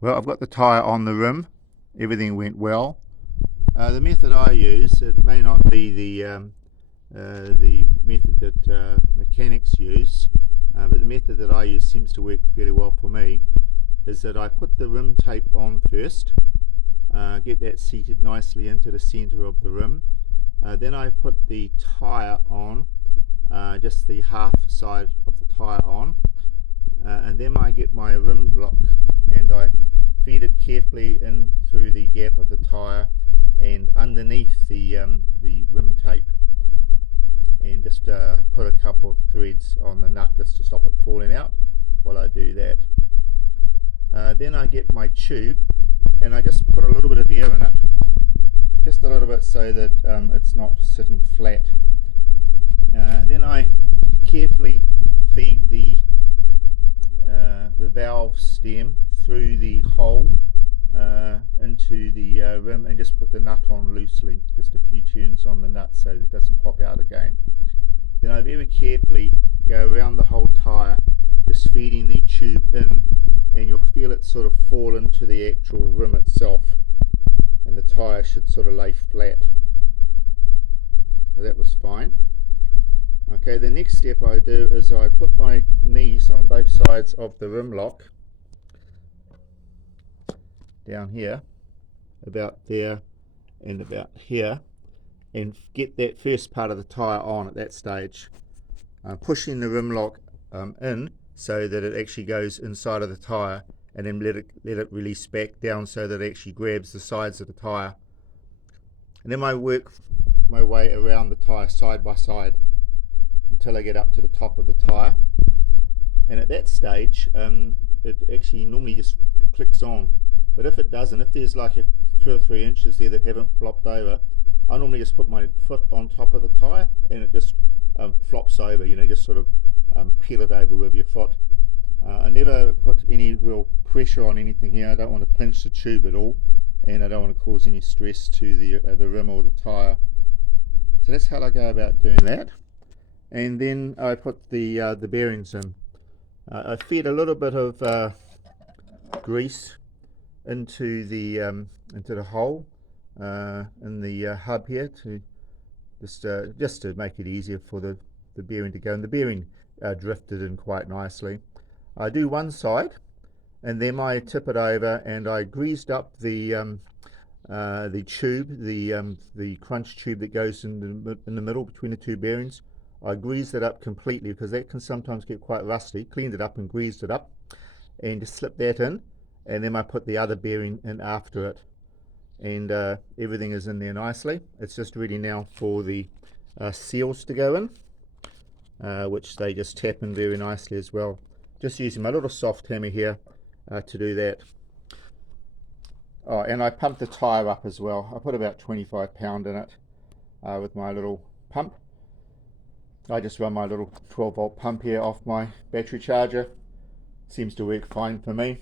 Well, I've got the tyre on the rim. Everything went well. The method I use, it may not be the method that mechanics use, but the method that I use seems to work fairly well for me, is that I put the rim tape on first, get that seated nicely into the centre of the rim. Then I put the tyre on, just the half side of the tyre on, and then I get my rim lock and I feed it carefully in through the gap of the tyre and underneath the rim tape, and just put a couple of threads on the nut just to stop it falling out while I do that. Then I get my tube and I just put a little bit of air in it, just a little bit, so that it's not sitting flat. Then I carefully feed the valve stem through the hole into the rim, and just put the nut on loosely, just a few turns on the nut so it doesn't pop out again. Then I very carefully go around the whole tyre, just feeding the tube in, and you'll feel it sort of fall into the actual rim itself, and the tyre should sort of lay flat. So that was fine. Okay, the next step I do is I put my knees on both sides of the rim lock, down here, about there and about here, and get that first part of the tyre on at that stage. Pushing the rim lock in so that it actually goes inside of the tyre, and then let it release back down so that it actually grabs the sides of the tyre. And then I work my way around the tyre side by side until I get up to the top of the tyre, and at that stage it actually normally just clicks on. But if it doesn't, if there's like 2 or 3 inches there that haven't flopped over, I normally just put my foot on top of the tyre and it just flops over, you know, just sort of peel it over with your foot. I never put any real pressure on anything here. I don't want to pinch the tube at all, and I don't want to cause any stress to the rim or the tyre. So that's how I go about doing that. And then I put the bearings in. I feed a little bit of grease into the hole in the hub here, to just to make it easier for the bearing to go. And the bearing drifted in quite nicely. I do one side, and then I tip it over, and I greased up the tube, the crunch tube that goes in the middle between the two bearings. I greased it up completely because that can sometimes get quite rusty. Cleaned it up and greased it up, and just slip that in, and then I put the other bearing in after it, and everything is in there nicely. It's just ready now for the seals to go in, which they just tap in very nicely as well. Just using my little soft hammer here to do that. Oh, and I pumped the tyre up as well. I put about 25 pound in it with my little pump. I just run my little 12 volt pump here off my battery charger. Seems to work fine for me.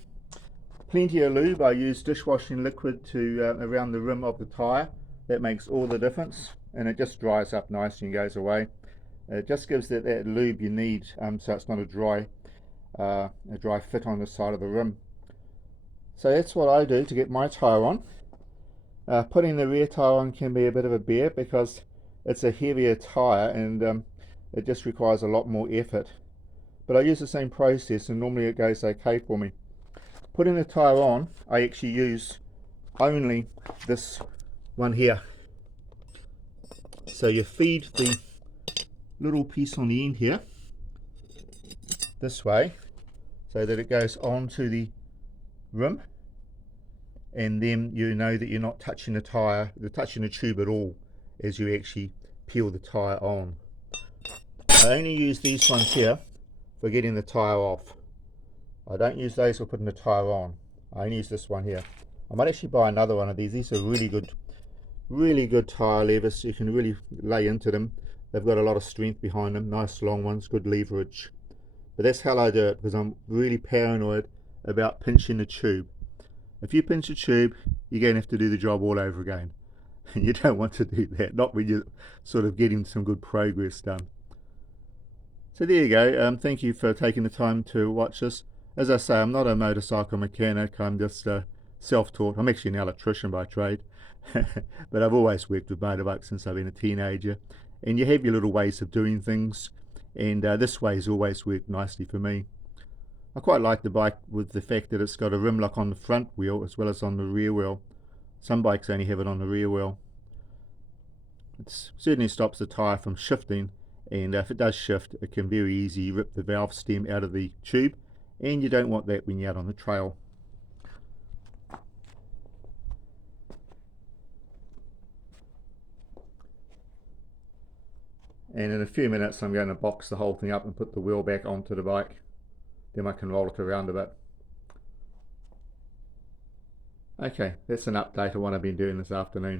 Plenty of lube. I use dishwashing liquid to around the rim of the tyre. That makes all the difference, and it just dries up nicely and goes away. It just gives that lube you need, so it's not a dry fit on the side of the rim. So that's what I do to get my tyre on. Putting the rear tyre on can be a bit of a bear because it's a heavier tyre, and it just requires a lot more effort. But I use the same process, and normally it goes okay for me. Putting the tyre on, I actually use only this one here. So you feed the little piece on the end here this way, so that it goes onto the rim, and then you know that you're not touching the tyre, touching the tube at all as you actually peel the tyre on. I only use these ones here for getting the tyre off. I don't use those for putting the tyre on. I only use this one here. I might actually buy another one of these. These are really good tyre levers. You can really lay into them. They've got a lot of strength behind them. Nice long ones, good leverage. But that's how I do it, because I'm really paranoid about pinching the tube. If you pinch the tube, you're going to have to do the job all over again. And you don't want to do that, not when you're sort of getting some good progress done. So there you go. Thank you for taking the time to watch this. As I say, I'm not a motorcycle mechanic, I'm just self-taught. I'm actually an electrician by trade, but I've always worked with motorbikes since I've been a teenager. And you have your little ways of doing things, and this way's always worked nicely for me. I quite like the bike with the fact that it's got a rim lock on the front wheel as well as on the rear wheel. Some bikes only have it on the rear wheel. It certainly stops the tyre from shifting, and if it does shift, it can very easily rip the valve stem out of the tube, and you don't want that when you're out on the trail. And in a few minutes I'm going to box the whole thing up and put the wheel back onto the bike. Then I can roll it around a bit. Okay, that's an update of what I've been doing this afternoon.